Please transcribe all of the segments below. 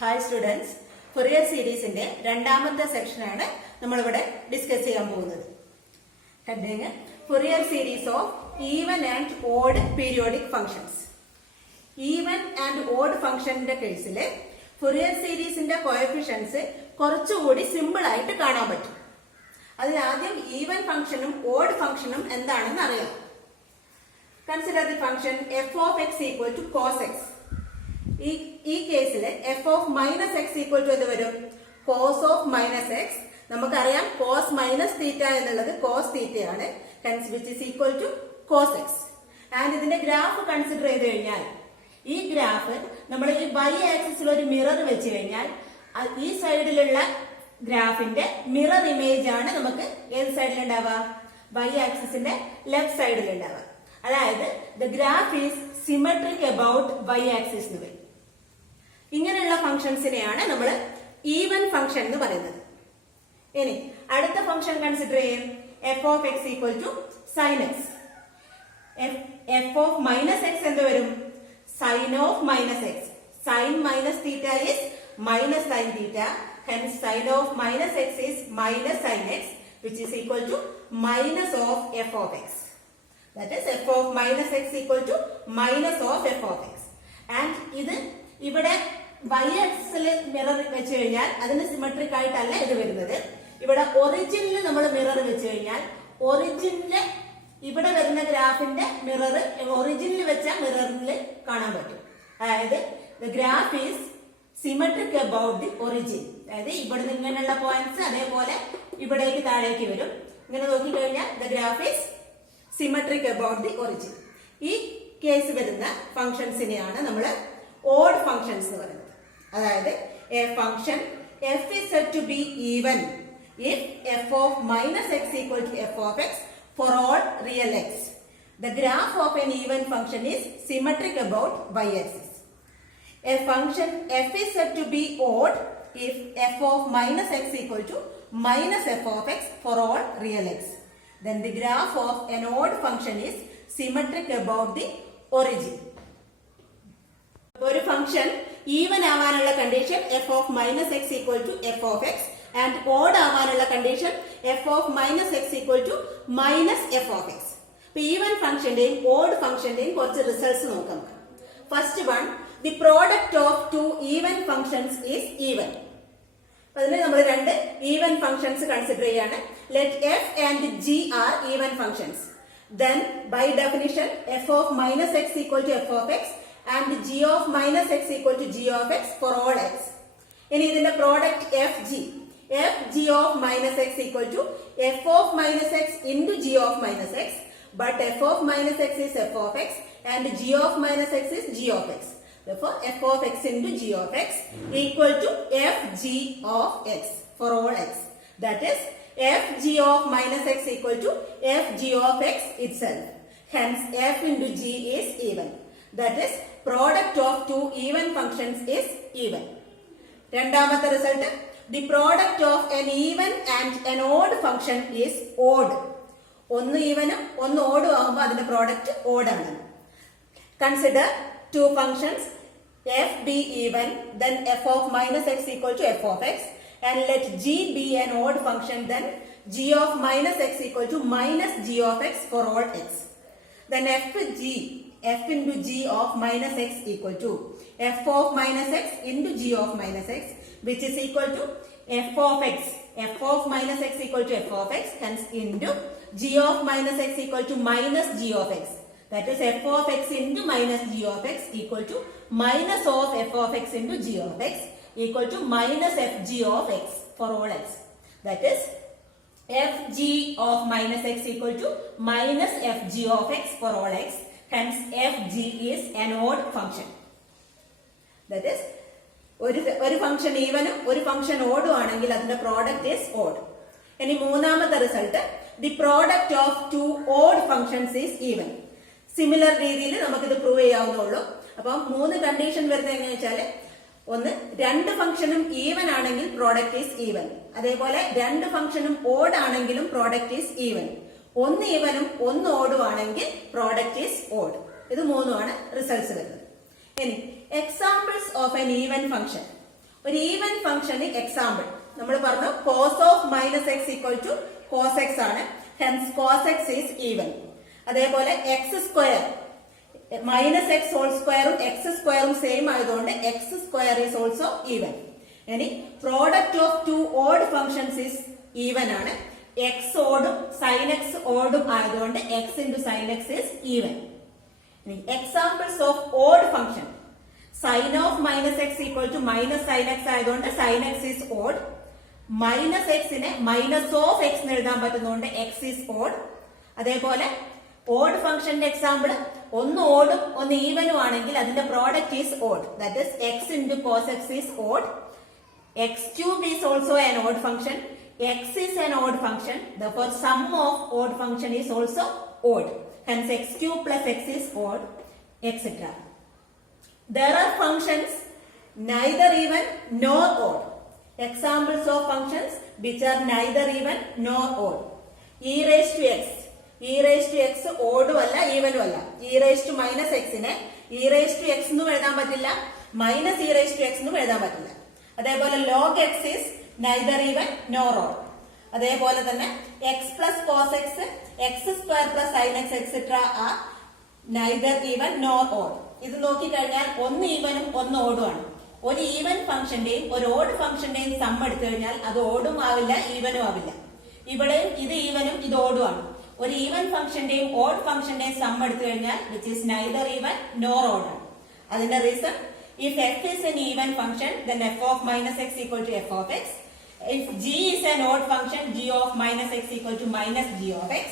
Hi students, Fourier സീരീസിന്റെ രണ്ടാമത്തെ സെക്ഷനാണ് നമ്മളിവിടെ ഡിസ്കസ് ചെയ്യാൻ പോകുന്നത്. Heading Fourier series of even and odd periodic functions. Even and odd ഫംഗ്ഷന്റെ കേസിൽ ഫൊറിയർ സീരീസിന്റെ കോഎഫിഷ്യൻസ് കുറച്ചുകൂടി സിമ്പിൾ ആയിട്ട് കാണാൻ പറ്റും. അതിനാദ്യം ഈവൻ ഫംഗ്ഷനും ഓഡ് ഫംഗ്ഷനും എന്താണെന്ന് അറിയാം. Consider the function f of x equal to cos x. ഈ കേസിൽ f of minus x equal to എന്ത് വരും? cos of minus x. നമുക്കറിയാം cos minus theta എന്നുള്ളത് cos theta ആണ്. hence which is equal to cos x. And ഇതിന്റെ graph consider ചെയ്ത് കഴിഞ്ഞാൽ ഈ ഗ്രാഫ് നമ്മൾ ഈ y ആക്സിസിൽ ഒരു മിറർ വെച്ച് കഴിഞ്ഞാൽ ഈ സൈഡിലുള്ള ഗ്രാഫിന്റെ മിറർ ഇമേജ് ആണ് നമുക്ക് ഏത് സൈഡിൽ ഉണ്ടാവുക? y ആക്സിസിന്റെ ലെഫ്റ്റ് സൈഡിൽ ഉണ്ടാവുക. അതായത് the graph is symmetric about y axis എന്ന് പറയും. ഇങ്ങനെയുള്ള ഫംഗ്ഷൻസിനെയാണ് നമ്മൾ ഈവൻ ഫംഗ്ഷൻ എന്ന് പറയുന്നത്. ഇനി അടുത്ത ഫംഗ്ഷൻ കൺസിഡർ ചെയ്യും. f of x equal to sin x. f of minus x എന്ത് വരും? sin of minus x. sin minus theta is minus sin theta. Hence sin of minus x is minus sin x, which is equal to minus of f of x. That is f of minus x equal to minus of f of x. And ഇത് ഇവിടെ y ആക്സിസിൽ mirror വെച്ച് കഴിഞ്ഞാൽ അതിന് symmetric ആയിട്ടല്ല ഇത് വരുന്നത്. ഇവിടെ ഒറിജിനിൽ നമ്മൾ മിറർ വെച്ച് കഴിഞ്ഞാൽ ഒറിജിനില് ഇവിടെ വരുന്ന ഗ്രാഫിന്റെ മിറർ ഒറിജിനിൽ വെച്ച മിററിൽ കാണാൻ പറ്റും. അതായത് the graph is symmetric about the origin. അതായത് ഇവിടെ ഇങ്ങനെയുള്ള പോയിന്റ്സ് അതേപോലെ ഇവിടേക്ക് താഴേക്ക് വരും. ഇങ്ങനെ നോക്കിക്കഴിഞ്ഞാൽ the graph is symmetric about the origin. ഈ കേസ് വരുന്ന ഫംഗ്ഷൻസിനെയാണ് നമ്മൾ ഓഡ് ഫംഗ്ഷൻസ് എന്ന് പറയുന്നത്. അതായത് A function f is said to be even if f of minus x equal to f of x for all real x. The graph of an even function is symmetric about y axis. A function f is said to be odd if f of minus x equal to minus f of x for all real x. Then the graph of an odd function is symmetric about the origin. ഒരു function even ആവാനുള്ള condition f of minus x equal to f of x and odd ആവാനുള്ള condition f of minus x equal to minus f of x. ഇപ്പൊ even ഫംഗ്ഷന്റെയും odd ഫംഗ്ഷന്റെയും കുറച്ച് results നോക്കാം. First one, the product of two even functions is even. അതിന് നമ്മൾ രണ്ട് even functions consider ചെയ്യാണ്. Let f and g are even functions. Then by definition f of minus x equal to f of x and g of minus x equal to g of x for all x. ഇനി ഇതിന്റെ product f g of minus x equal to f of minus x into g of minus x, but f of minus x is f of x and g of minus x is g of x. Therefore f of x into g of x equal to f g of x for all x. That is f g of minus x equal to f g of x itself. Hence f into g is even. That is product of two even functions is even. രണ്ടാമത്തെ result, the product of an even and an odd function is odd. ഒന്ന് ഈവനും ഒന്ന് ഓഡും ആകുമ്പോൾ അതിന്റെ product odd ആണ്. Consider two functions f be even, then f of minus x equal to f of x, and let g be an odd function, then g of minus x equal to minus g of x for all x. Then f into g of minus x equal to f of minus x into g of minus x, which is equal to f of x. f of minus x equal to f of x, hence into g of minus x equal to minus g of x. That is f of x into minus g of x equal to minus of f of x into g of x equal to minus f g of x for all x. That is f g of minus x equal to minus f g of x for all x. Hence f g is an odd function. That is ഒരു function ഈവനും ഒരു function ഓഡും ആണെങ്കിൽ അതിന്റെ product is odd. ഇനി മൂന്നാമത്തെ result, the product of two odd functions is even. Similar രീതിയിൽ നമുക്കിത് prove ചെയ്യാവുന്നുള്ളൂ. അപ്പം മൂന്ന് കണ്ടീഷൻ വരുന്നത് എങ്ങനെയാ വെച്ചാല്, ഒന്ന്, രണ്ട് ഫംഗ്ഷനും ഈവൻ ആണെങ്കിൽ പ്രോഡക്റ്റ് ഈസ് ഈവൻ. അതേപോലെ രണ്ട് ഫംഗ്ഷനും ഓഡ് ആണെങ്കിലും പ്രോഡക്റ്റ് ഈസ് ഈവൻ. ഒന്ന് ഈവനും ഒന്ന് ഓഡും ആണെങ്കിൽ പ്രോഡക്റ്റ് ഈസ് ഓഡ്. ഇത് മൂന്നുമാണ് റിസൾട്ട്സ് വരുന്നത്. ഇനി examples of an even function. ഒരു ഈവൻ ഫംഗ്ഷന് എക്സാമ്പിൾ നമ്മൾ പറഞ്ഞു cos of minus x equal to cos x ആണ്. Hence cos x is even. അതേപോലെ x square minus x whole സ്ക്വയറും എക്സ് സ്ക്വയറും സെയിം ആയതുകൊണ്ട് x square is also even. ഇനി product of two odd functions is even ആണ്. X ഓടും sine x ഓടും ആയതുകൊണ്ട് x into sine x is even. Examples of odd function sign of minus x equal to minus sine x ആയതുകൊണ്ട് sine x is odd. Minus എക്സിനെ minus of x എന്ന് എഴുതാൻ പറ്റുന്നതുകൊണ്ട് x is odd. അതേപോലെ odd ഫംഗ്ഷന്റെ example ഒന്ന് ഓടും ഒന്ന് ഈവനും ആണെങ്കിൽ അതിന്റെ product is odd. That is x into cos x is odd. X cube is also an odd function. X is an odd function. Therefore sum of odd function is also odd. Hence x cube plus x is odd, etc. There are functions neither even nor odd. Examples of functions which are neither even nor odd. e raised to x. e raised to x odd അല്ല ഈവനും അല്ല. e raised to minus x നെ e raised to x എന്നും എഴുതാൻ പറ്റില്ല, minus e raised to x എന്നും എഴുതാൻ പറ്റില്ല. അതേപോലെ log x is neither even nor odd. അതേപോലെ തന്നെ x plus cos x, x square plus sin x etc. are neither even nor odd. ഇത് നോക്കിക്കഴിഞ്ഞാൽ ഒന്ന് ഈവനും ഒന്ന് ഓടും ആണ്. ഒരു ഈവൻ ഫംഗ്ഷന്റെയും ഒരു ഓഡ് ഫംഗ്ഷന്റെയും സം എടുത്തു കഴിഞ്ഞാൽ അത് ഓടും ആവില്ല ഈവനും ആവില്ല. ഇവിടെയും ഇത് ഈവനും ഇത് ഓടും ആണ്. ഒരു ഈവൻ ഫംഗ്ഷന്റെയും ഓഡ് ഫംഗ്ഷന്റെയും സം എടുത്തു കഴിഞ്ഞാൽ which is neither even nor odd ആണ്. അതിന്റെ reason if f is an even function then f of minus x equal to f of x. If g is an odd function g of minus x equal to minus g of x,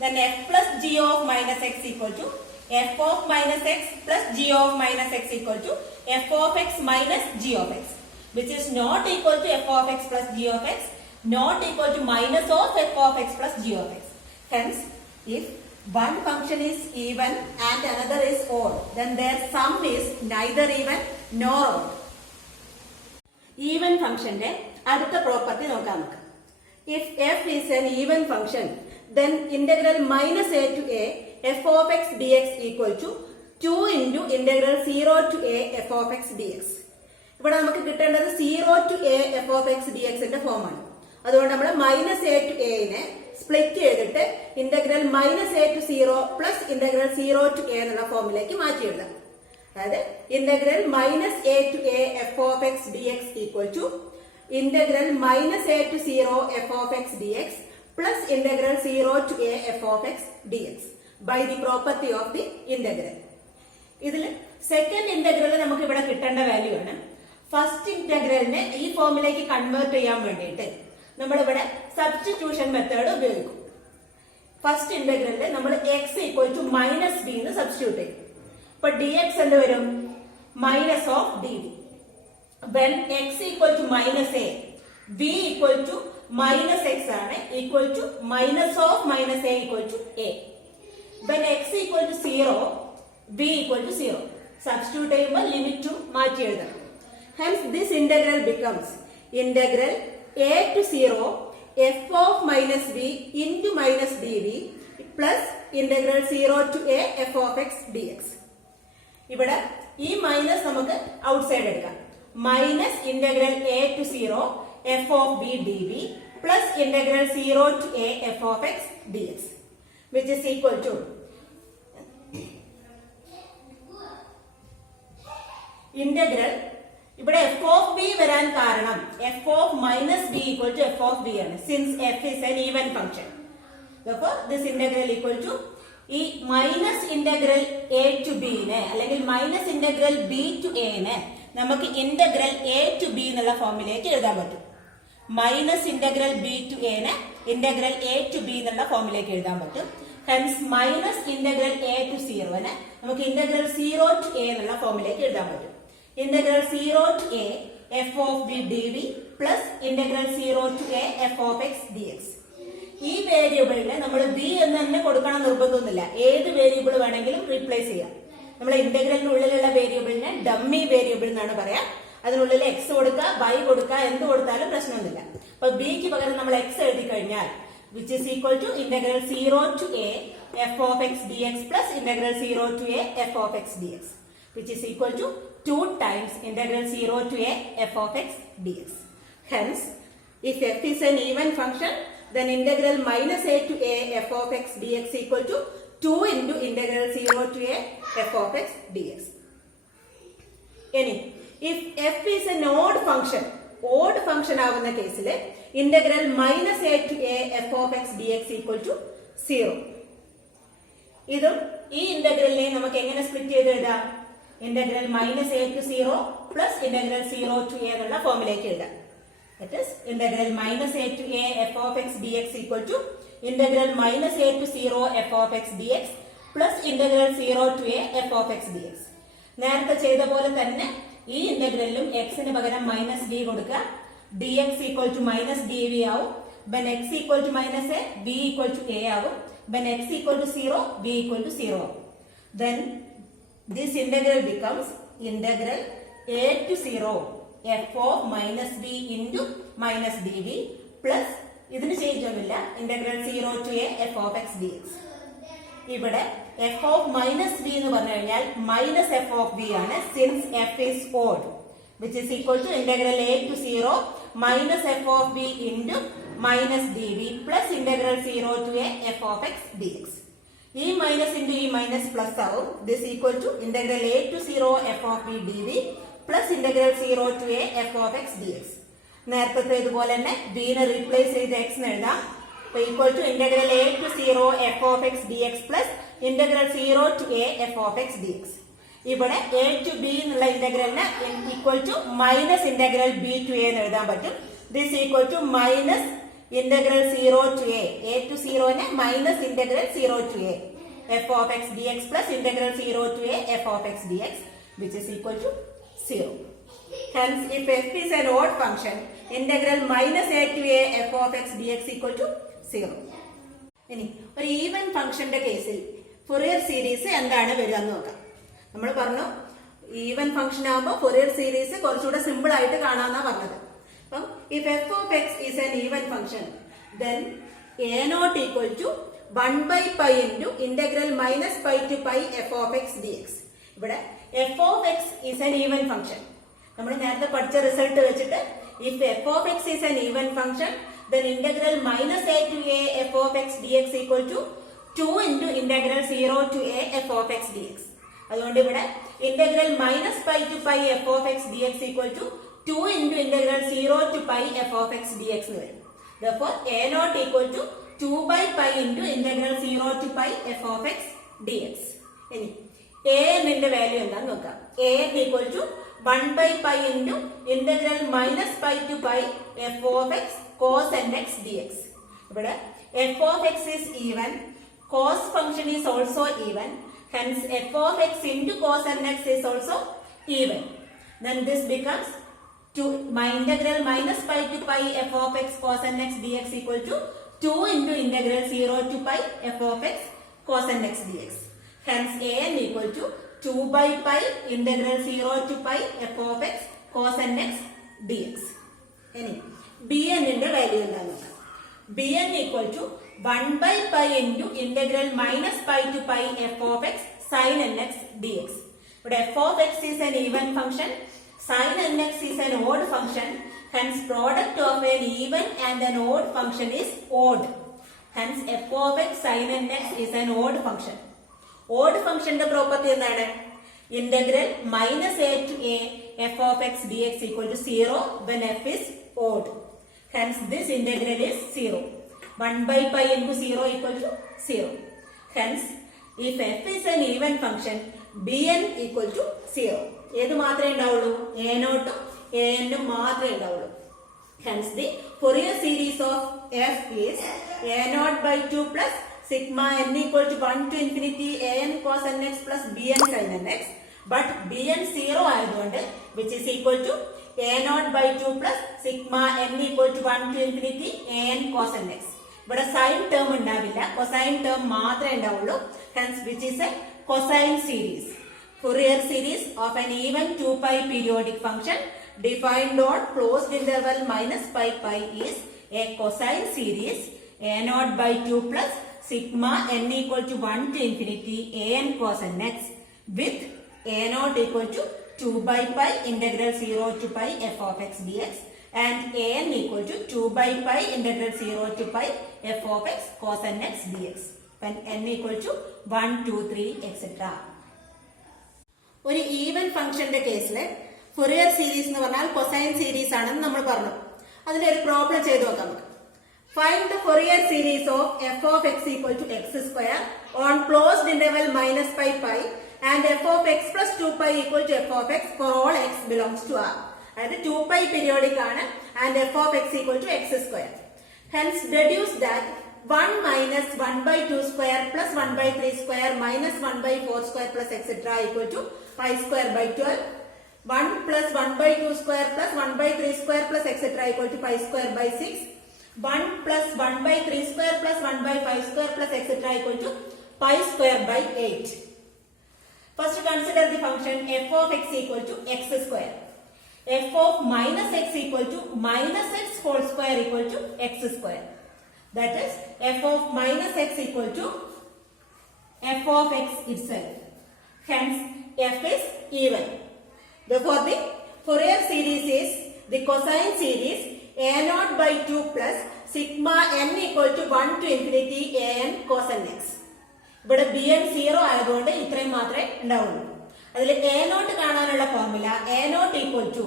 then f plus g of minus x equal to f of minus x plus g of minus x equal to f of x minus g of x, which is not equal to f of x plus g of x, not equal to minus of f of x plus g of x. Hence, if one function is even and another is odd, then their sum is neither even nor odd. Even ഫംഗ്ഷന്റെ അടുത്ത property നോക്കാം നമുക്ക്. If f is an even function, then integral minus a to a f of x dx equal to 2 into integral 0 to a f of x dx. ഇവിടെ നമുക്ക് കിട്ടേണ്ടത് 0 to a f of x dx ന്റെ ഫോമാണ്. അതുകൊണ്ട് നമ്മൾ minus A to എനെ split ചെയ്തിട്ട് integral minus A to 0 plus integral 0 to a എന്നുള്ള ഫോമിലേക്ക് മാറ്റി എഴുതാം. അതായത് integral minus A to A F of X D X equal to integral minus A to 0 F of X D X plus integral 0 to a F of X D X by the property of the integral. ഇതിൽ second integral നമുക്ക് ഇവിടെ കിട്ടേണ്ട value ആണ്. First ഇന്റഗ്രലിനെ ഈ ഫോമിലേക്ക് convert ചെയ്യാൻ വേണ്ടിയിട്ട് നമ്മളിവിടെ സബ്സ്റ്റിറ്റ്യൂഷൻ മെത്തേഡ് ഉപയോഗിക്കും. ഫസ്റ്റ് ഇന്റഗ്രലിൽ നമ്മൾ x equal to minus b എന്ന് സബ്സ്റ്റിറ്റ്യൂട്ട് ചെയ്യും. ഇപ്പൊ ഡി എക്സ് എന്ത് വരും? Minus of d d. When x equal to minus a, b equal to minus x ആണ്, equal to minus of minus a equal to a. When x equal to 0, b equal to 0. Substitute ചെയ്യുമ്പോൾ ലിമിറ്റും മാറ്റി എഴുതണം. Hence this integral becomes integral a to 0 f of minus b into minus dv plus integral 0 to a f of x dx. ഇവിടെ ഈ minus നമുക്ക് outside എടുക്കാം. Minus integral a to 0 f of b dv plus integral 0 to a f of x dx which is equal to integral. ഇവിടെ f of b വരാൻ കാരണം f of minus b equal to f of b ആണ്, since f is an even function. This integral equal to ഈ minus integral a to ബിനെ അല്ലെങ്കിൽ minus integral b to എനെ നമുക്ക് integral a to b എന്നുള്ള ഫോമിലേക്ക് എഴുതാൻ പറ്റും. മൈനസ് ഇന്റഗ്രൽ ബി ടു എനെ ഇന്റഗ്രൽ എ ടു ബി എന്നുള്ള ഫോമിലേക്ക് എഴുതാൻ പറ്റും. Hence minus integral a to 0നെ നമുക്ക് ഇന്റഗ്രൽ 0 to a എന്നുള്ള ഫോമിലേക്ക് എഴുതാൻ പറ്റും. Integral 0 to a f of b dv plus integral 0 to a f of x dx. ഈ വേരിയബിളിനെ നമ്മൾ b എന്ന് തന്നെ കൊടുക്കണം നിർബന്ധമൊന്നുമില്ല, ഏത് വേരിയബിൾ വേണമെങ്കിലും റീപ്ലേസ് ചെയ്യാം. നമ്മൾ ഇന്റഗ്രലിനുള്ളിലുള്ള വേരിയബിളിനെ ഡമ്മി വേരിയബിൾ എന്നാണ് പറയാം. അതിനുള്ളിൽ എക്സ് കൊടുക്കുക, വൈ കൊടുക്കുക, എന്ത് കൊടുത്താലും പ്രശ്നമൊന്നുമില്ല. അപ്പൊ ബിക്ക് പകരം നമ്മൾ എക്സ് എഴുതി കഴിഞ്ഞാൽ which is equal to integral 0 to a f of x dx plus integral 0 to a f of x dx which is equal to 2 times integral 0 to a f of x dx. Hence, if f is an even function, then integral minus a to a f of x dx equal to 2 into integral 0 to a f of x dx. If f is an odd function ആവുന്ന കേസിൽ integral minus a to a f of x dx equal to 0. ഇതും ഈ ഇന്റഗ്രലിനെ നമുക്ക് എങ്ങനെ split ചെയ്ത് എഴുതാം? Integral minus A to 0 plus integral 0 to A എന്നുള്ള ഫോമിലേക്ക് എഴുതാം. That is integral minus a to a f of x dx equal to integral minus a to 0 f of x dx plus integral 0 to a f of x dx. നേരത്തെ ചെയ്ത പോലെ തന്നെ ഈ ഇന്റഗ്രലിലും എക്സിന് പകരം മൈനസ് ഡി കൊടുക്കുക. dx equal to minus dv ആവും. when x equal to minus a, v equal to a ആവും. when x equal to 0, v equal to 0 ആവും. then this integral becomes integral a to 0 f of minus v into minus dv plus ഇതിന് change ഒന്നുമില്ല integral 0 to a f of x dx. ഇവിടെ f of minus v എന്ന് പറഞ്ഞു കഴിഞ്ഞാൽ minus f of v ആണ്, since f is odd, which is equal to integral a to 0 minus f of v into minus dv plus integral 0 to a f of x dx. ഈ minus into ഈ minus plus ആവും. This equal to integral a to 0 f of v dv plus integral 0 to a f of x dx. നേരത്തെ ഇതുപോലെ തന്നെ v നെ replace ചെയ്ത് x എഴുതാം. അപ്പൊ equal to integral a to 0 f of x dx plus integral 0 to a f of x dx. ഇവിടെ a to b എന്നുള്ള ഇന്റഗ്രലിന് equal to minus integral b to a എന്ന് എഴുതാൻ പറ്റും. This equal to minus integral 0 to a to 0 നെ minus integral 0 to a f of x dx plus integral 0 to a f of x dx, which is equal to 0. Hence, if f is an odd function, integral minus a to a f of x dx equal to 0. ഇനി ഒരു even ഫംഗ്ഷന്റെ കേസിൽ Fourier series എന്താണ് വരിക എന്ന് നോക്കാം. നമ്മൾ പറഞ്ഞു ഈവൻ ഫംഗ്ഷൻ ആകുമ്പോൾ ഫൊറിയർ സീരീസ് കുറച്ചുകൂടെ സിമ്പിൾ ആയിട്ട് കാണാന്നാ പറഞ്ഞത്. If f of x is an even function, then a naught equal to 1 by pi into integral minus pi to pi f of x dx. ഇവിടെ f of x is an even function. നമ്മൾ നേരത്തെ പഠിച്ച result വെച്ചിട്ട് if f of x is an even function, then integral minus a to a f of x dx equal to 2 into integral 0 to a f of x dx. അതുകൊണ്ട് ഇവിടെ integral minus pi to pi f of x dx equal to 2 into integral 0 to pi f of x dx എന്ന് വരും. Therefore, a naught equal to 2 by pi into integral 0 to pi f of x dx. ഇനി a ന്റെ value എന്താണെന്ന് നോക്കാം. a equal to 1 by pi into integral minus pi to pi f of x cos nx dx. ഇവിടെ f of x is even, cos function is also even, hence f of x into cos nx is also even. Then this becomes my integral minus pi to pi f of x cos nx dx equal to 2 into integral 0 to pi f of x cos nx dx. Hence, an equal to 2 by pi integral 0 to pi f of x cos nx dx. ഇനി bn ന്റെ value എന്താണെന്ന് നോക്കാം. bn equal to 1 by pi into integral minus pi to pi f of x sin nx dx. ഇവിടെ f of x is an even function, sin nx is an odd function, hence product of an even and an odd function is odd. Hence f of x sin nx is an odd function. Odd function ന്റെ property എന്താണ്? Integral minus a to a f of x dx equal to 0 when f is odd. Hence this integral is 0. 1 by pi into 0 equal to 0. Hence, if f is an even function, bn equal to 0. ഏത് മാത്രമേ ഉണ്ടാവുള്ളൂ? a നോട്ടും a n മാത്രമേ ഉണ്ടാവുള്ളൂ. Hence the Fourier series of f is a naught by 2 plus sigma n equal to 1 to infinity a n cos nx plus bn sin nx. But bn 0 ആയതുകൊണ്ട് which is equal to a naught by 2 plus sigma n equal to 1 to infinity a n cos nx. ഇവിടെ sine term ഉണ്ടാവില്ല, cosine term മാത്രമേ ഉണ്ടാവുള്ളൂ. Hence which is a cosine series. Fourier series of an even 2 pi periodic function defined on closed interval minus pi pi is a cosine series a naught by 2 plus sigma n equal to 1 to infinity a n cos nx with a naught equal to 2 by pi integral 0 to pi f of x dx and an equal to 2 by pi integral 0 to pi f of x cos nx dx. When n equal to 1, 2, 3, etc. ഒരു even ഫംഗ്ഷന്റെ കേസിൽ Fourier series എന്ന് പറഞ്ഞാൽ cosine series ആണെന്ന് നമ്മൾ പറഞ്ഞു. അതിന്റെ ഒരു പ്രോബ്ലം ചെയ്ത് നോക്കാം നമുക്ക്. Find the Fourier series of f of x equal to x square on closed interval minus pi pi and f of x plus 2 pi equal to f of x for all x belongs to R. അതായത് 2 pi periodic ആണ് and f of x equal to x square. Hence deduce that 1 minus 1 by 2 square plus 1 by 3 square minus 1 by 4 square plus etc. equal to pi square by 12. 1 plus 1 by 2 square plus 1 by 3 square plus etc. equal to pi square by 6. 1 plus 1 by 3 square plus 1 by 5 square plus etc. equal to pi square by 8. First consider the function f of x equal to x square. F of minus x equal to minus x whole square equal to x square. That is f of minus x equal to f of x itself. Hence f is even. Therefore the Fourier series is the cosine series a naught by 2 plus sigma n equal to 1 to infinity a n cos n x. ഇവിടെ B N 0 ആയതുകൊണ്ട് ഇത്രയും മാത്രമേ ഉണ്ടാവുള്ളൂ. അതിൽ a naught കാണാനുള്ള formula a naught equal to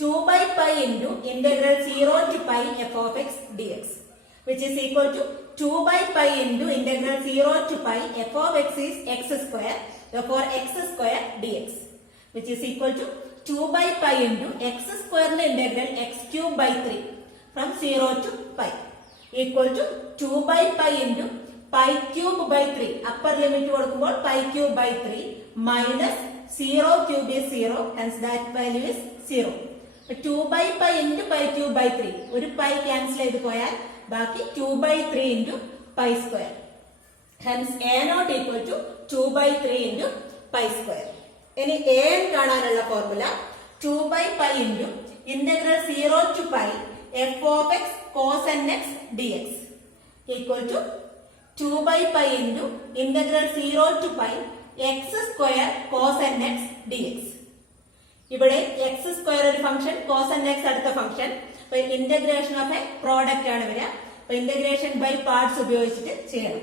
2 by pi into integral 0 to pi f of x dx, which is equal to 2 by pi into integral 0 to pi f of x is x square, therefore x square dx, which is equal to 2 by pi into x square integral x cube by 3 from 0 to pi equal to 2 by pi into pi cube by 3, upper limit കൊടുക്കുമ്പോൾ pi cube by 3 minus 0 cube is 0, hence that value is 0. 2 by pi into pi cube by 3, ഒരു pi cancel ചെയ്ത് പോയാൽ ബാക്കി 2 by 3 into pi square, hence a naught equal to 2 by 3 into pi square. ഇനി a n കാണാനുള്ള formula 2 by pi into integral 0 to pi f of x cos nx dx equal to 2 by pi into integral 0 to pi x square cos nx dx. ഇവിടെ x square ഒരു function, cos nx അടുത്ത function. അപ്പൊ integration of a product ആണ് വരിക. അപ്പൊ integration by parts ഉപയോഗിച്ചിട്ട് ചെയ്യണം.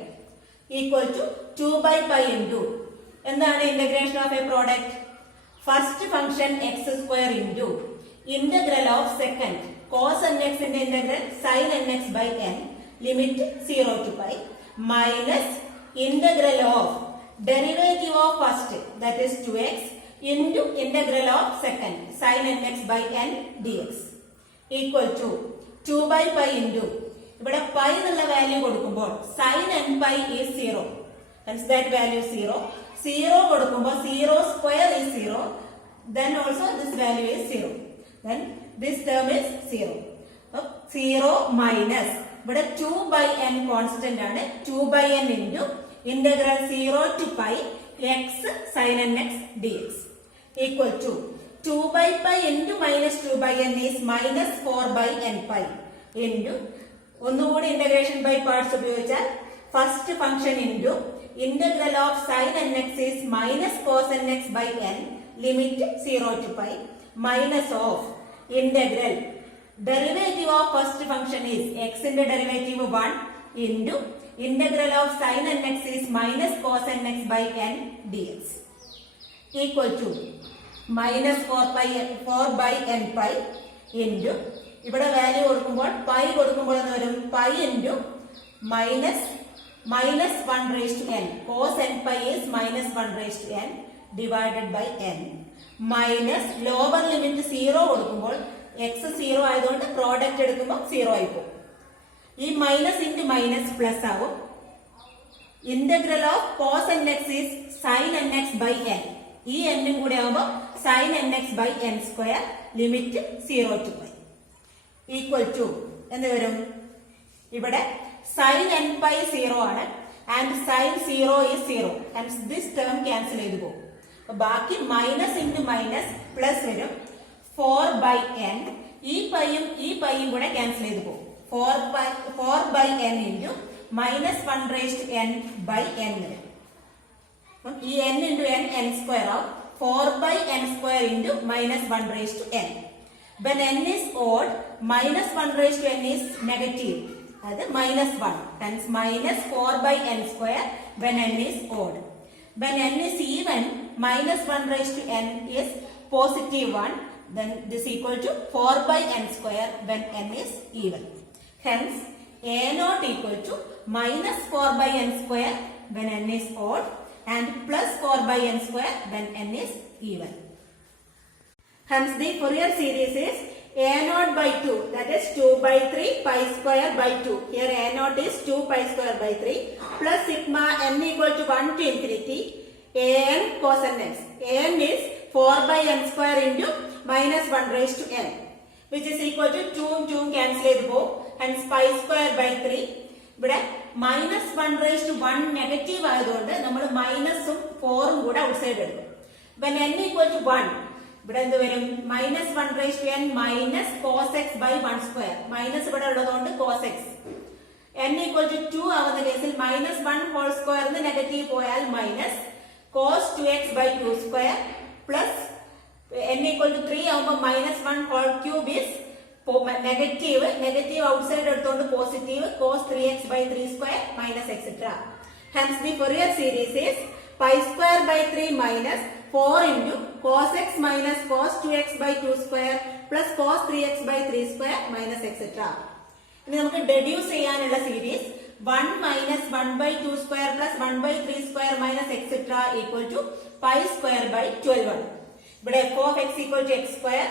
Equal to 2 by pi into എന്താണ് integration of a product? First function x square into integral of second cos nx ന്റെ integral sin nx by n limit 0 to pi minus integral of derivative of first, that is 2x into integral of second sin nx by n dx equal to 2 by pi into ഇവിടെ pi എന്നുള്ള value കൊടുക്കുമ്പോൾ sin n pi is 0, hence that value is 0. 0 കൊടുക്കുമ്പോൾ 0 square is 0, then also this value is 0, then this term is 0. 0 minus ഇവിടെ 2 by n constant ആണ്, 2 by n into integral 0 to pi x sin nx dx equal to 2 by pi into minus 2 by n is minus 4 by n pi into ഒന്നുകൂടി integration by parts ഉപയോഗിച്ചാൽ first function into integral of sin nx is minus cos nx by n limit 0 to pi minus of integral derivative of first function is x ന്റെ derivative 1 into integral of sin nx is minus cos nx by n dx equal to minus 4 by n pi into ഇവിടെ value കൊടുക്കുമ്പോൾ pi കൊടുക്കുമ്പോൾ എന്ന് വരും pi into minus 1 raised to n, cos n pi is minus 1 raised to n divided by n minus lower limit 0 കൊടുക്കുമ്പോൾ x 0 ആയതുകൊണ്ട് product എടുക്കുമ്പോൾ 0 ആയി പോകും. ഈ മൈനസ് ഇൻറ്റു മൈനസ് പ്ലസ് ആവും. Integral of cos nx is sin nx by n, ഈ n കൂടെ ആവുമ്പോൾ sin nx by n square limit 0 to pi equal to എന്ന് വരും. ഇവിടെ sin n pi 0 ആണ് and sin 0 is 0, hence this term cancel ചെയ്തു പോകും. ബാക്കി മൈനസ് ഇൻറ്റു മൈനസ് പ്ലസ് വരും 4 by n, ഈ പൈയും കൂടെ ക്യാൻസൽ ചെയ്തു പോകും. 4 by n into minus 1 raised to n by n വരും. ഈ n into n n square ആവും. 4 by n square into minus 1 raised to n. When n is odd, minus 1 raised to n is negative. That is minus 1. Hence minus 4 by n square when n is odd. When n is even, minus 1 raised to n is positive 1. Then this is equal to 4 by n square when n is even. Hence a naught equal to minus 4 by n square when n is odd and plus 4 by n square when n is even. Hence the Fourier series is a naught by 2, that is 2 by 3 pi square by 2. Here a naught is 2 pi square by 3 plus sigma n equal to 1 to infinity a n cos nx. A n is 4 by n square into minus 1 raised to n, which is equal to 2 cancel ചെയ്തു പോകും. Hence pi square by 3. ഇവിടെ minus 1 raised to 1 negative ആയതുകൊണ്ട് നമ്മൾ മൈനസും 4ഉം കൂടെ out side എടുക്കും. When n equal to 1, ഇവിടെ എന്ത് വരും? minus 1 raised to n minus cos x by 1 square. Minus ഇവിടെ ഉള്ളതുകൊണ്ട് cos x. n equal to 2 ആവുന്ന കേസിൽ minus 1 whole square നെഗറ്റീവ് പോയാൽ minus cos 2x by 2 square plus n equal to 3 ആവുമ്പോൾ minus 1 whole cube is negative outside എടുത്തുകൊണ്ട് positive cos 3x by 3 square minus etc. Hence the Fourier series is pi square by 3 minus 4 into cos x minus cos 2x by 2 square plus cos 3x by 3 square minus etc. ഇനി നമുക്ക് deduce ചെയ്യാനുള്ള series 1 minus 1 by 2 square plus 1 by 3 square minus etc. equal to pi square by 12. ഇവിടെ f of x equal to x square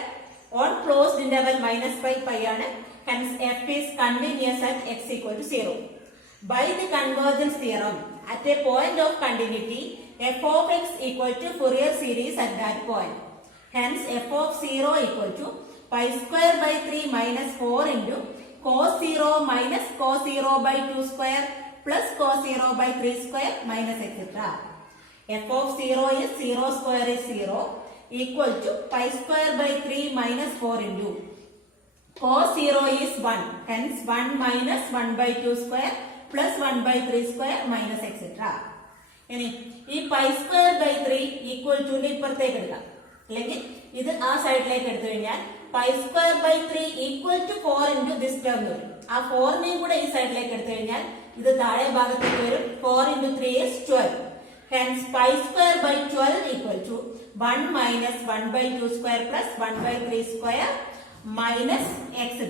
on closed interval minus pi ആണ്. Hence f is continuous at x equal to 0. By the convergence theorem, at a point of continuity, f of x equal to Fourier series at that point. Hence f of 0 equal to pi square by 3 minus 4 into cos 0 minus cos 0 by 2 square plus cos 0 by 3 square minus etc. f of 0 is 0 square is 0 equal to pi square by 3 minus 4 into cos 0 is 1. Hence 1 minus 1 by 2 square plus 1 by 3 square minus etc. ഇനി ഈ pi square by 3 equal to ഇപ്പുറത്തേക്ക് എടുക്കാം. അല്ലെങ്കിൽ ഇത് ആ സൈഡിലേക്ക് എടുത്തു കഴിഞ്ഞാൽ pi square by 3 equal to 4 into this term വരും. ആ 4നെയും കൂടെ ഈ സൈഡിലേക്ക് എടുത്തു കഴിഞ്ഞാൽ ഇത് താഴെ ഭാഗത്തേക്ക് വരും. 4 into 3 is 12. Hence pi square by 12 equal to 1 minus 1 by 2 square plus 1 by 3 square minus etc.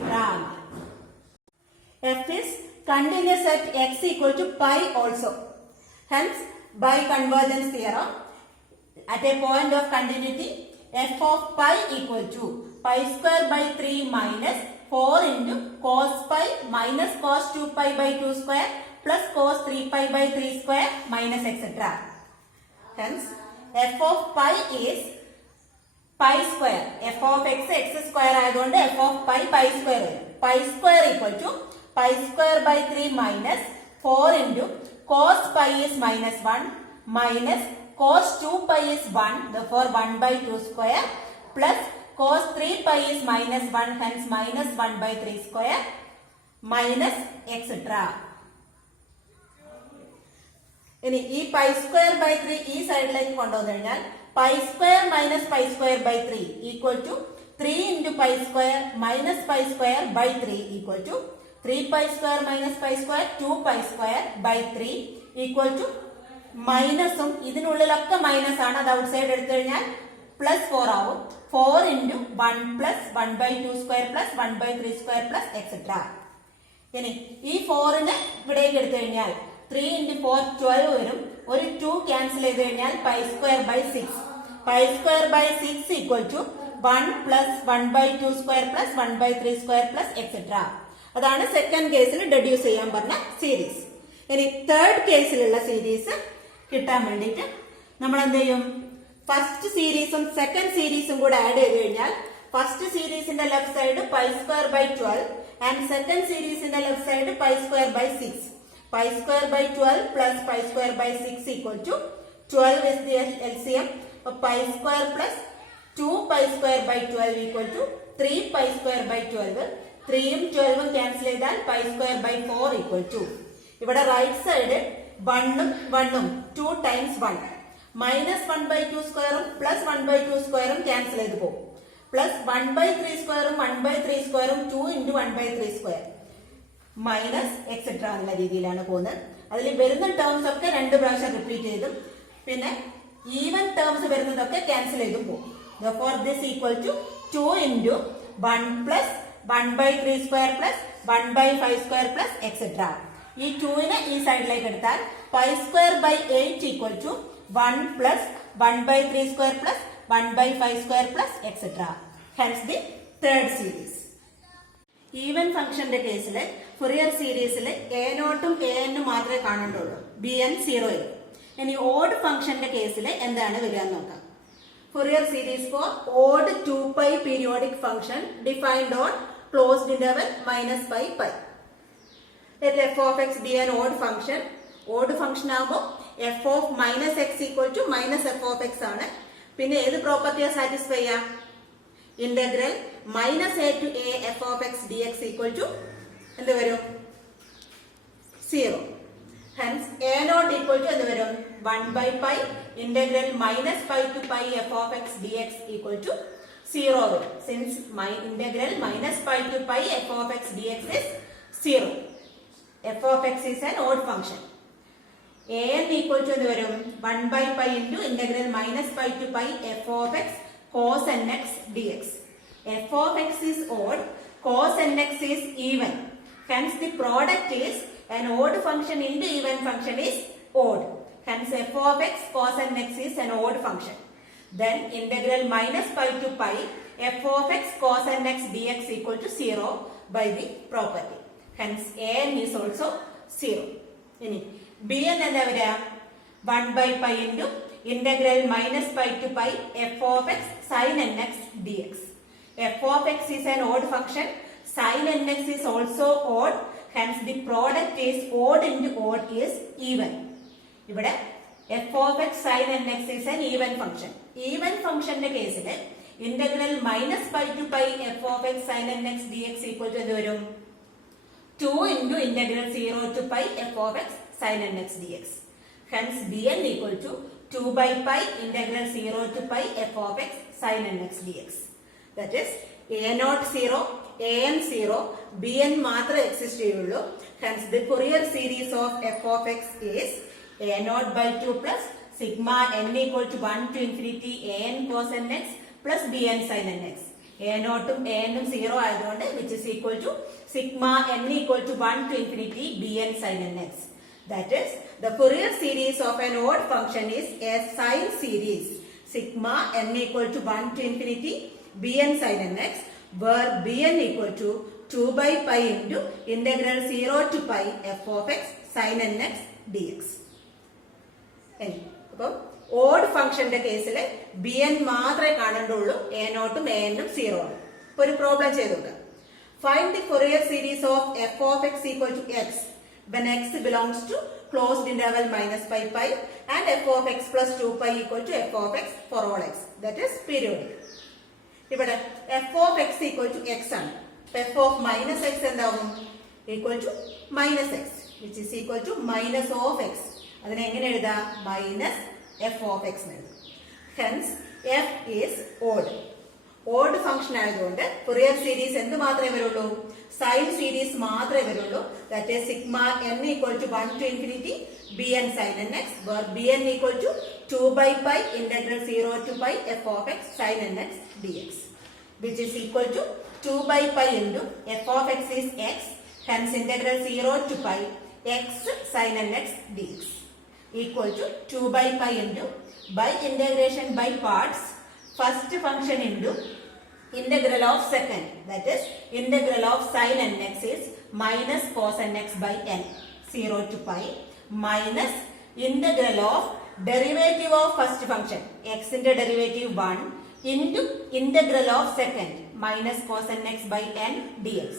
F is continuous at x equal to pi also. Hence by convergence theorem, at a point of continuity, f of pi equal to pi square by 3 minus 4 into cos pi minus cos 2 pi by 2 square plus cos 3 pi by 3 square minus etc. Hence f of pi is pi square. f of x square ആയതുകൊണ്ട് f of pi square വരും. pi square equal to pi square by 3 minus 4 into cos pi is minus 1 minus cos 2 pi is 1, therefore 1 by 2 square plus cos 3 pi is minus 1, hence minus 1 by 3 square minus etc. ഇനി ഈ pi square by 3 ഈ സൈഡിലേക്ക് കൊണ്ടുവന്നു കഴിഞ്ഞാൽ pi square minus pi square by 3 equal to 3 into pi square minus pi square by 3 equal to 3 pi square minus pi square 2 pi square by 3 equal to മൈനസും ഇതിനുള്ളിലൊക്കെ minus ആണ്. അത് out side എടുത്തു കഴിഞ്ഞാൽ plus 4 ആവും. 4 into 1 plus 1 by 2 square plus 1 by 3 square plus etc. ഇനി ഈ 4നെ ഇവിടേക്ക് എടുത്തു കഴിഞ്ഞാൽ 3 into 4 12 വരും. ഒരു 2 ക്യാൻസൽ ചെയ്ത് കഴിഞ്ഞാൽ pi square by 6. pi square by 6 equal to 1 plus 1 by 2 square plus 1 by 3 square plus etc. അതാണ് സെക്കൻഡ് കേസിൽ ഡെഡ്യൂസ് ചെയ്യാൻ പറഞ്ഞ സീരീസ്. ഇനി തേർഡ് കേസിലുള്ള സീരീസ് കിട്ടാൻ വേണ്ടിയിട്ട് നമ്മൾ എന്ത് ചെയ്യും? ഫസ്റ്റ് സീരീസും സെക്കൻഡ് സീരീസും കൂടെ ആഡ് ചെയ്ത് കഴിഞ്ഞാൽ ഫസ്റ്റ് സീരീസിന്റെ left side pi square by 12 and second സീരീസിന്റെ left side pi square by 6. pi square by 12 plus pi square by 6 equal to 12 is the LCM. Pi square plus 2 pi square by 12 equal to 3 pi square by 12. 3ഉം 12ഉം cancel ചെയ്താൽ pi square by 4 equal to ഇവിടെ right side 1ഉം 1ഉം 2 times 1. Minus 1/2 സ്ക്വയറും plus 1/2 സ്ക്വയറും cancel ചെയ്ത് പോകും. Plus 1/3 സ്ക്വയറും 1/3 സ്ക്വയറും 2 × 1/3 square minus etcetera എന്നുള്ള രീതിയിലാണ് പോകുന്നത്. അതിൽ വരുന്ന ടേംസ് ഒക്കെ 2 പ്രാവശ്യം റിപ്പീറ്റ് ചെയ്തും പിന്നെ ഈവൻ ടേംസ് വരുന്നതൊക്കെ ക്യാൻസൽ ചെയ്തും പോകും. Therefore, this equal to 2 × 1 plus 1/3 square plus 1/5 square plus etc. ഈ 2നെ ഈ സൈഡിലേക്ക് എടുത്താൽ pi square by 8 equal to 1 plus 1/3 square plus 1/5 square plus etc. Hence the third series. Even ഫംഗ്ഷന്റെ കേസിൽ ഫുറിയർ സീരീസിൽ a0ഉം an മാത്രമേ കാണുന്നുള്ളൂ, bn 0 ആയിരിക്കും. ഇനി ഓഡ് ഫംഗ്ഷന്റെ കേസിൽ എന്താണ് വരിക എന്ന് നോക്കാം. Fourier series for odd 2π periodic function defined on closed interval minus pi pi. Let f of x be an odd function. Odd function ആകുമ്പോൾ f of minus x equal to minus f of x ആണ്. പിന്നെ ഏത് പ്രോപ്പർട്ടിയെ satisfy ചെയ്യാം? Integral minus a to a f of x dx equal to എന്ത് വരും? 0. Hence a0 equal to എന്ത് വരും? 1/pi integral minus pi to pi f of x dx equal to 0 വരും. Since my integral minus pi to pi f of x dx is 0. f of x is an odd function. an equal to എന്ത് വരും? 1/pi into integral minus pi to pi f of x cos nx dx. f of x is odd, cos nx is even. Hence the product is an odd function into even function is odd. Hence f of x cos nx is an odd function. Then integral minus pi to pi f of x cos nx dx equal to 0 by the property. Hence an is also 0. ഇനി bn എന്താ വരിക? 1/pi into integral minus pi to pi f of x sin nx dx. f of x is an odd function, sin nx is also odd. Hence the product is odd into odd is even. ഇവിടെ f of x sin nx is an even function. Even function കേസിൽ integral minus pi to pi f of x sin nx dx equal to എന്ത് വരും? 2 into integral 0 to pi f of x sin nx dx. Hence bn equal to 2/pi integral 0 to pi f of x sin nx dx. That is a0 0, an 0, bn മാത്രമേ exist ചെയ്യുള്ളൂ. Hence the Fourier series of f of x is a0/2 plus sigma n equal to 1 to infinity an cos nx plus bn sin nx. a0ഉം an ഉം 0 ആയതുകൊണ്ട് which is equal to sigma n equal to 1 to infinity bn sin nx. That is the Fourier series of an odd function is a sine series sigma n equal to 1 to infinity bn sin nx, where bn equal to 2/pi into integral 0 to pi f of x sin nx dx. അപ്പോൾ odd ഫംഗ്ഷന്റെ കേസിൽ bn മാത്രമേ കാണണ്ടുള്ളൂ, a0ഉം an ഉം 0 ആണ്. ഇപ്പൊ ഒരു problem ചെയ്തു നോക്കാം. Find the Fourier series of f of x equal to x when x belongs to closed interval minus pi pi and f of x plus 2pi equal to f of x for all x. That is periodic. ഇവിടെ f of x equal to x ആണ്. f of minus x എന്താവും? Equal to minus x, which is equal to minus of x. അതിനെ എങ്ങനെ എഴുതാം? Minus f of x എഴുതാം. Hence f is odd. Odd function ആയതുകൊണ്ട് Fourier series എന്ത് മാത്രമേ വരുള്ളൂ? സൈൻ സീരീസ് മാത്രമേ വരുള്ളൂ. That is sigma n equal to 1 to infinity bn sin nx, where bn equal to 2/pi integral 0 to pi f of x sin nx dx, which is equal to 2/pi into f of x is x. Hence integral 0 to pi x sin nx dx equal to 2/pi into by integration by parts first function into integral of second, that is integral of sin nx is minus cos nx by n 0 to pi minus integral of derivative of first function x into derivative 1 into integral of second minus cos nx by n dx,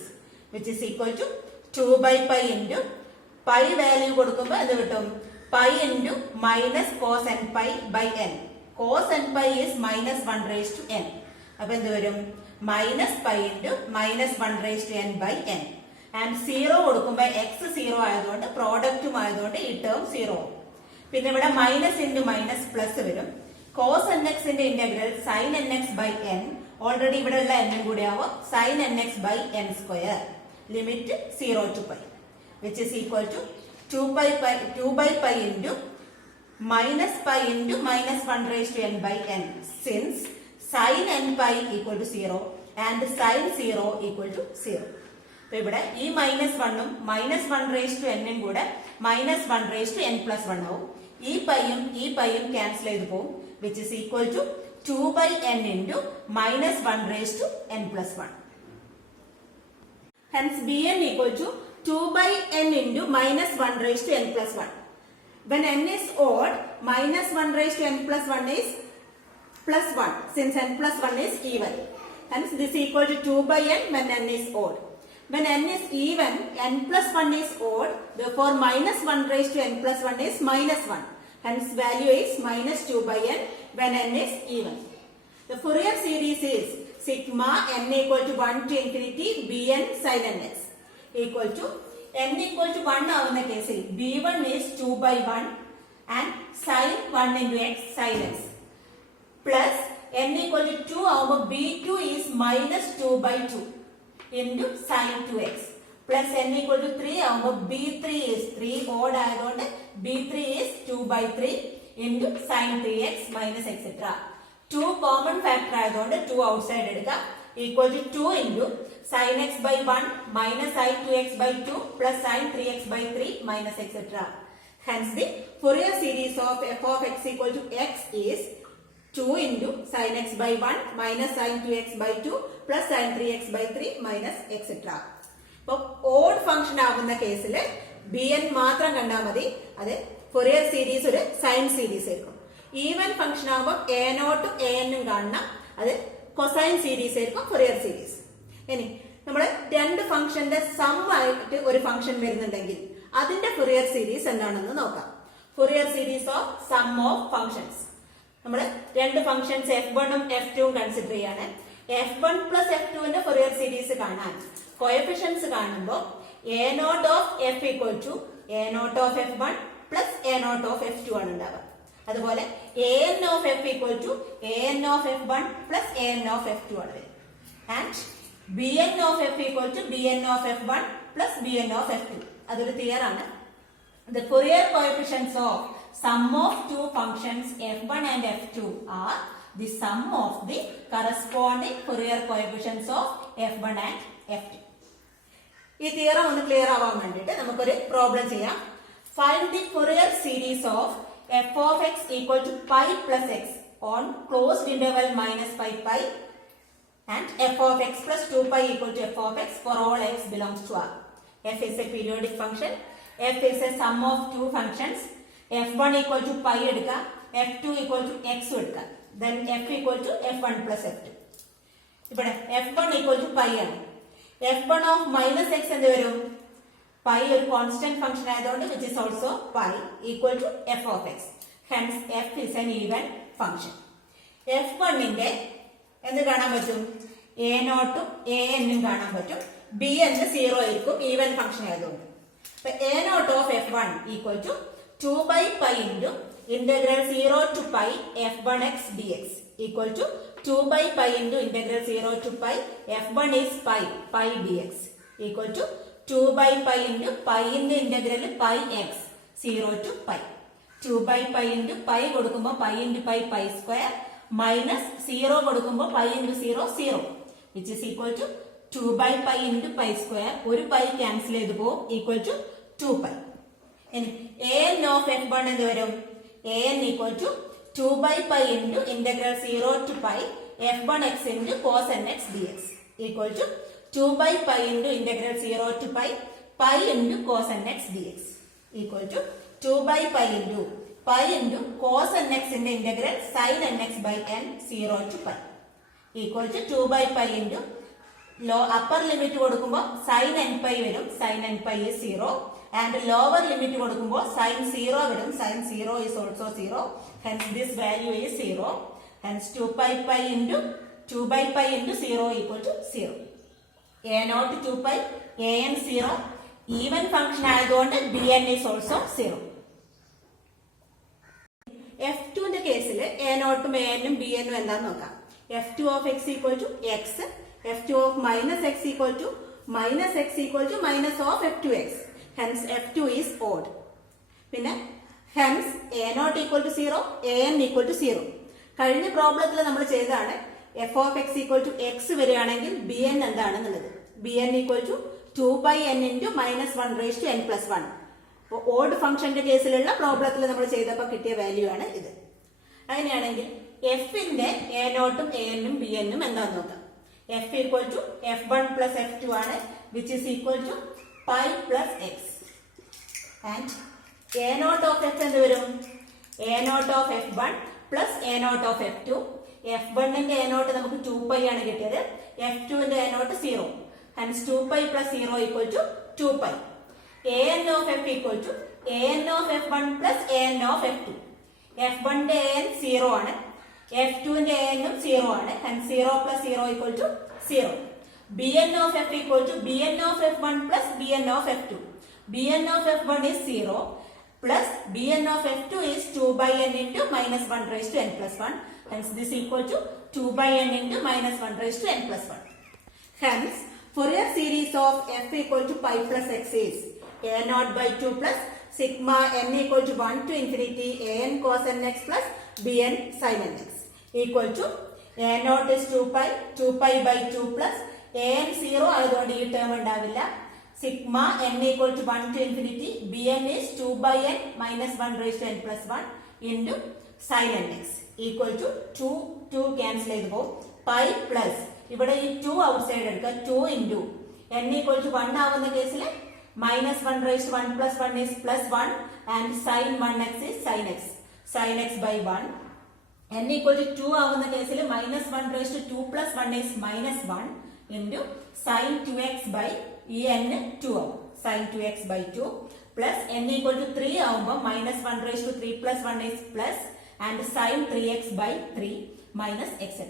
which is equal to 2/pi into pi value കൊടുക്കുമ്പോൾ എന്ത് കിട്ടും? pi into minus cos n pi by n. Cos n pi is minus 1 raised to n. അപ്പൊ എന്ത് വരും? Minus pi into minus 1 raised to n by n. And 0 കൊടുക്കുമ്പോൾ x 0 ആയതുകൊണ്ട് പ്രോഡക്റ്റും ആയതുകൊണ്ട് ഈ ടേം 0. പിന്നെ ഇവിടെ മൈനസ് ഇൻറ്റു മൈനസ് പ്ലസ് വരും. കോസ് എൻ എക്സിന്റെ integral sine N X by N, already ഇവിടെ ഉള്ള എന്നും കൂടി ആവും sine N X by N square, limit 0 to pi, which is equal to 2 by pi into minus pi into minus 1 raised to n by n, since sin n pi equal to 0 and sin 0 equal to 0. അപ്പൊ ഇവിടെ ഈ minus വണ്ണും minus 1 raised to n കൂടെ minus 1 raised to n plus 1 ആവും. ഈ പൈയും cancel ചെയ്ത് പോകും, which is equal to 2 by n into minus 1 raised to n plus 1. Hence Bn equal to 2 by n into minus 1 raised to n plus 1. When n is odd, minus 1 raised to n plus 1 is plus 1, since n plus 1 is even. Hence this is equal to 2 by n when n is odd. When n is even, n plus 1 is odd, therefore minus 1 raised to n plus 1 is minus 1. Hence value is minus 2 by n when n is even. The Fourier series is sigma n equal to 1 to infinity bn sin nx equal to n equal to 1 ആവുന്ന കേസിൽ b1 is 2 by 1 and sin 1 into x sin x plus n equal to 2 ആവുമ്പോൾ b2 is minus 2 by 2 into sin 2x plus n equal to 3 ആവുമ്പോൾ b3 is 3 odd ആയതുകൊണ്ട് b3 is 2 by 3 into sin 3x minus etc. 2 common factor ആയതുകൊണ്ട് 2 outside എടുക്കാം, equal to 2 into sin x by 1 minus sin 2x by 2 plus sin 3x by 3 minus etc. Hence the Fourier series of f of x equal to x is 2 into sin x by 1 minus sin 2x by 2 plus sin 3x by 3 minus etc. അപ്പോൾ odd function ആവുന്ന കേസിൽ bn മാത്രം കണ്ടാൽ മതി, അത് Fourier series ഒരു sine series ആയിരിക്കും. Even function ആകുമ്പോൾ a0 an കാണണം, അത് കൊസൈൻ സീരീസ് ആയിരിക്കും Fourier സീരീസ്. ഇനി നമ്മുടെ രണ്ട് ഫംഗ്ഷന്റെ സം ആയിട്ട് ഒരു ഫംഗ്ഷൻ വരുന്നുണ്ടെങ്കിൽ അതിന്റെ Fourier സീരീസ് എന്താണെന്ന് നോക്കാം. Fourier series of sum of functions. നമ്മൾ രണ്ട് ഫംഗ്ഷൻസ് f1 ഉം f2 ഉം കൺസിഡർ ചെയ്യാണ്. f1 പ്ലസ് f2 ന്റെ Fourier സീരീസ് കാണാൻ കോഎഫിഷ്യൻസ് കാണുമ്പോൾ a0 of f equal to a0 of f1 plus a0 of f2 ആണ് ഉണ്ടാവുക. അതുപോലെ an of f equal to an of f1 plus an of f2 ആണ് വരിക. And bn of f equal to bn of f1 plus bn of f2. അതൊരു തിയർ ആണ്. The Fourier coefficients of sum of two functions f1 and f2 are the sum of the corresponding Fourier coefficients of f1 and f2. ഈ theorem ഒന്ന് clear ആവാൻ വേണ്ടിയിട്ട് നമുക്കൊരു problem ചെയ്യാം. Find the Fourier series of f of x equal to pi plus x on closed interval minus pi pi and f of x plus 2 pi equal to f of x for all x belongs to R. F is a periodic function. F is a sum of two functions. f1 equal to pi എടുക്കുക, f2 equal to x എടുക്കുക, then f equal to f1 plus f2. ഇവിടെ f1 equal to pi ആണ്. f1 of minus x എന്ത് വരും? pi ഒരു constant function ആയതുകൊണ്ട് which is also pi equal to f of x. Hence f is an even function. f1 ന്റെ എന്ത് കാണാൻ പറ്റും? a0 ഉം an ഉം കാണാൻ പറ്റും. bn 0 ആയിരിക്കും ഈവൻ ഫംഗ്ഷൻ ആയതുകൊണ്ട്. അപ്പൊ a0 of f1 equal to 2 by pi into integral 0 to pi f1x dx equal to 2 by pi into integral 0 to pi f1 is pi dx equal to 2 by pi into pi into integral pi x 0 to pi. 2 by pi into pi കൊടുക്കുമ്പോൾ pi into pi square minus 0 കൊടുക്കുമ്പോൾ pi into 0 0 which is equal to 2 by pi into pi square. ഒരു pi cancel ചെയ്തു പോകും, equal to 2 pi. ഇനി an of f1 എന്ത് വരും? an equal to 2 by pi into integral 0 to pi f1x into cos nx dx equal to 2 by pi into integral 0 to pi into cos nx dx equal to 2 by pi into cos nx into integral sin nx by n 0 to pi equal to 2 by pi into upper limit കൊടുക്കുമ്പോൾ sin n pi വരും, sin n pi is 0 and lower limit കൊടുക്കുമ്പോൾ sin 0 വരും, sin 0 is also 0. Hence this value is 0. Hence 2 pi into 0 equal to 0. a0 2 pi, an 0, even function ആയതുകൊണ്ട് bn is also 0. F2ന്റെ കേസിൽ A നോട്ടും A എന്നും B എന്നും എന്താന്ന് നോക്കാം. F2 of x equal to x, F2 of minus x equal to minus x equal to minus of F2x. Hence F2 is odd. പിന്നെ hence a not equal to 0, a n equal to 0. കഴിഞ്ഞ പ്രോബ്ലത്തിൽ നമ്മൾ ചെയ്തതാണ് f of x equal to x വരികയാണെങ്കിൽ b n എന്താണെന്നുള്ളത്. b n equal to 2 by n into minus 1 raised to n plus 1. അപ്പോൾ odd ഫംഗ്ഷന്റെ കേസിലുള്ള പ്രോബ്ലത്തിൽ നമ്മൾ ചെയ്തപ്പോൾ കിട്ടിയ വാല്യൂ ആണ് ഇത്. അങ്ങനെയാണെങ്കിൽ എഫിന്റെ എ നോട്ടും എ എന്നും ബി എന്നും എന്താന്ന് നോക്കാം. F equal to f1 plus f2 ആണ്, which is equal to pi plus x. And a naught of f എന്ത് വരും? A naught of f1 plus a naught of f2. f1ന്റെ എ നോട്ട് നമുക്ക് 2 pi ആണ് കിട്ടിയത്, f2ന്റെ a naught 0. Hence 2 pi plus 0 equal to 2 pi. an of f equal to an of f1 plus an of f2. f1ന്റെ an 0 ആണ്, f2ന്റെ an ഉം 0 ആണ്. hence 0 plus 0 equal to 0. bn of f equal to bn of f1 plus bn of f2. bn of f1 is 0 plus bn of f2 is 2 by n into minus 1 raised to n plus 1. hence this equal to 2 by n into minus 1 raised to n plus 1. hence Fourier series of f equal to pi plus x is a naught by 2 plus sigma n equal to 1 to infinity a n cos n x plus b n sin n x equal to a naught is 2 pi by 2 plus a n 0 ആയതുകൊണ്ട് ഈ term ഉണ്ടാവില്ല. sigma n equal to 1 to infinity b n is 2 by n minus 1 raised to n plus 1 into sin n x equal to 2 cancel ചെയ്തു പോകും. pi plus ഇവിടെ ഈ 2 outside എടുക്കുക, 2 into n equal to 1 ആവുന്ന കേസിൽ minus 1 raised to 1 plus 1 is plus 1 and sin 1x is sin x by 1. n equal to 2 ആവുന്ന കേസിൽ minus 1 raised to 2 plus 1 is minus 1 into sin 2x by ഈ n 2 ആവും, sin 2x by 2 plus n equal to 3 ആവുമ്പോൾ minus 1 raised to 3 plus 1 is plus and sin 3x by 3 minus etc.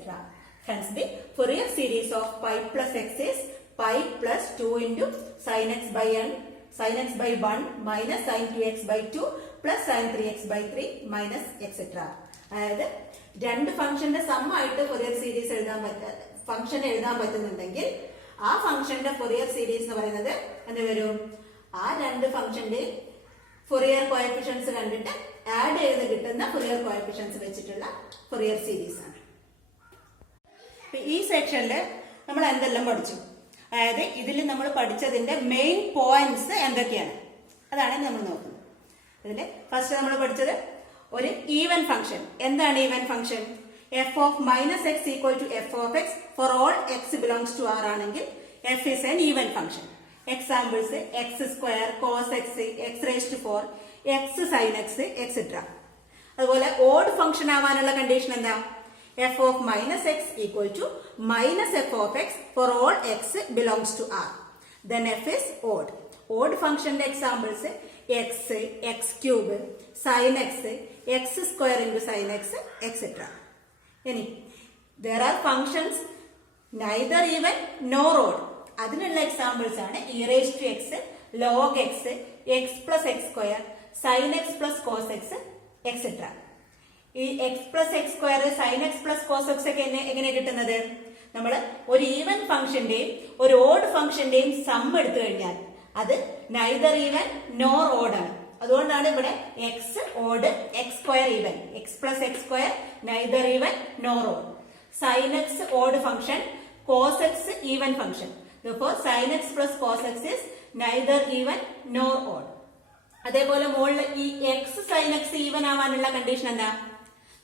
Hence the Fourier series of pi plus x is pi plus 2 into sin x by 1 minus sin 2x by 2 plus sin 3x by 3 minus etc. അതായത് രണ്ട് ഫംഗ്ഷന്റെ some ആയിട്ട് Fourier series function എഴുതാൻ പറ്റുന്നുണ്ടെങ്കിൽ ആ ഫംഗ്ഷന്റെ Fourier series എന്ന് പറയുന്നത് എന്ത് വരും? ആ രണ്ട് ഫംഗ്ഷന്റെ ഫൊറിയർ കോഎഫിഷ്യൻസ് കണ്ടിട്ട് ആഡ് ചെയ്ത് കിട്ടുന്ന ഫൊറിയർ കോഎഫിഷ്യൻസ് വെച്ചിട്ടുള്ള ഫൊറിയർ സീരീസ് ആണ്. ഈ സെക്ഷനിൽ നമ്മൾ എന്തെല്ലാം പഠിച്ചു? അതായത് ഇതിൽ നമ്മൾ പഠിച്ചതിന്റെ മെയിൻ പോയിന്റ്സ് എന്തൊക്കെയാണ് അതാണ് നമ്മൾ നോക്കുന്നത്. ഇതിൽ ഫസ്റ്റ് നമ്മൾ പഠിച്ചത് ഒരു ഈവൻ ഫംഗ്ഷൻ. എന്താണ് even function? F of minus x equal to f of x for all x belongs to R ആണെങ്കിൽ f is an even function. Examples x square, cos x, x raised to 4, x sine x etcetera. അതുപോലെ odd function ആവാനുള്ള condition എന്താ? f of minus x equal to minus f of x for all x belongs to R. Then f is odd. Odd function examples x, x cube, sin x, x square into sin x, etc. There are functions neither even nor odd. അതിനുള്ള examples ആണ് e raised to x, log x, x plus x square, sin x plus cos x, etc. E X plus X square, sine X plus cos X ഒക്കെ എങ്ങനെ കിട്ടുന്നത്? നമ്മൾ ഒരു even ഫംഗ്ഷന്റെയും ഒരു odd ഫംഗ്ഷന്റെയും some എടുത്തു കഴിഞ്ഞാൽ അത് നൈദർ ഈവൻ നോർ ഓഡ് ആണ്. അതുകൊണ്ടാണ് ഇവിടെ X odd, X square even, X plus X square neither even nor odd. Sine X odd function, cos X even function. Sine X plus cos X is neither even nor odd. അതേപോലെ മുകളിൽ E X sine X even ആവാനുള്ള condition എന്താ?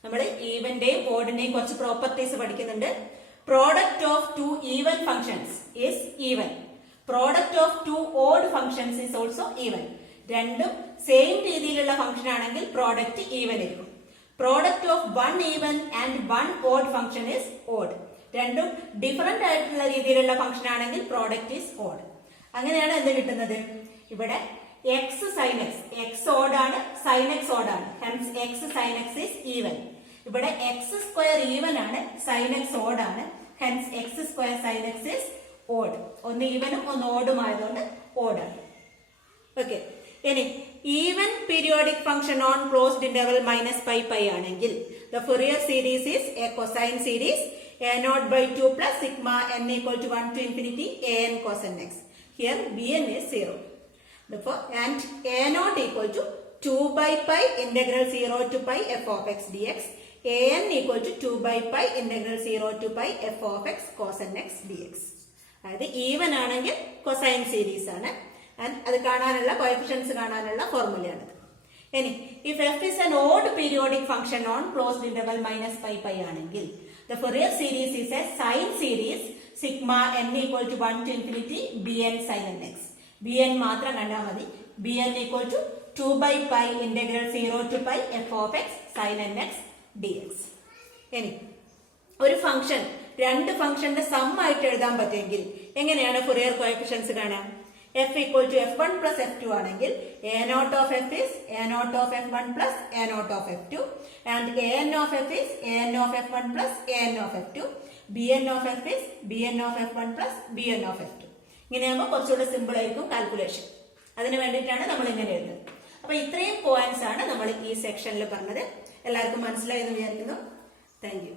നമ്മൾ ഈവന്റെയും ഓഡിന്റെയും കുറച്ച് properties പഠിക്കുന്നുണ്ട്. Product of two even functions is even. Product of two odd functions is also even. രണ്ടും സെയിം രീതിയിലുള്ള ഫംഗ്ഷൻ ആണെങ്കിൽ പ്രോഡക്റ്റ് ഈവൻ ആയിരിക്കും. Product of one even and one odd function is odd. രണ്ടും ഡിഫറെന്റ് ആയിട്ടുള്ള രീതിയിലുള്ള function ആണെങ്കിൽ product is odd. അങ്ങനെയാണ് എന്ത് കിട്ടുന്നത്? ഇവിടെ x sine x, x odd ആണ്, സൈൻ എക്സ് ഓഡ് ആണ്. Hence x sine x is even. ഇവിടെ എക്സ് സ്ക്വയർ ഈവൻ ആണ്, സൈൻ എക്സ് ഓഡ് ആണ്. Hence x square sine x is odd. ഒന്ന് ഈവനും ഒന്ന് ഓഡും ആയതുകൊണ്ട് ഓഡ് ആണ്. ഓക്കെ, ഇനി even periodic function on closed interval minus pi pi ആണെങ്കിൽ the Fourier series is a cosine series a0 by 2 plus sigma n equal to 1 to infinity an cos nx. Here bn is 0. Therefore, and a0 equal to 2 by pi integral 0 to pi f of x dx. an equal to 2 by pi integral 0 to pi f of x cos nx dx. അതായത് even ആണെങ്കിൽ cosine series ആണ്. അത് കാണാനുള്ള coefficients കാണാനുള്ള ഫോർമുലയാണ്. ഇനി if f is an odd periodic function on closed interval minus pi pi ആണെങ്കിൽ the Fourier series is a sine series sigma n equal to 1 to infinity bn sin nx. bn മാത്രം കണ്ടാൽ മതി. bn equal to 2 by pi integral 0 to pi f of x sin nx dx. ഇനി ഒരു function രണ്ട് ഫംഗ്ഷന്റെ some ആയിട്ട് എഴുതാൻ പറ്റുമെങ്കിൽ എങ്ങനെയാണ് ഫൊറിയർ കോഎഫിഷ്യൻസ് കാണാം? f equal to f1 plus f2 ആണെങ്കിൽ a0 of f is a0 of f1 plus a0 of f2 and an of f is an of f1 plus an of f2. bn of f is bn of f1 plus bn of f2. ഇങ്ങനെയാകുമ്പോൾ കുറച്ചുകൂടെ simple ആയിരിക്കും calculation. അതിന് വേണ്ടിയിട്ടാണ് നമ്മൾ ഇങ്ങനെ എഴുതുന്നത്. അപ്പൊ ഇത്രയും points ആണ് നമ്മൾ ഈ സെക്ഷനിൽ പറഞ്ഞത്. എല്ലാവർക്കും മനസ്സിലായെന്ന് വിചാരിക്കുന്നു. Thank you.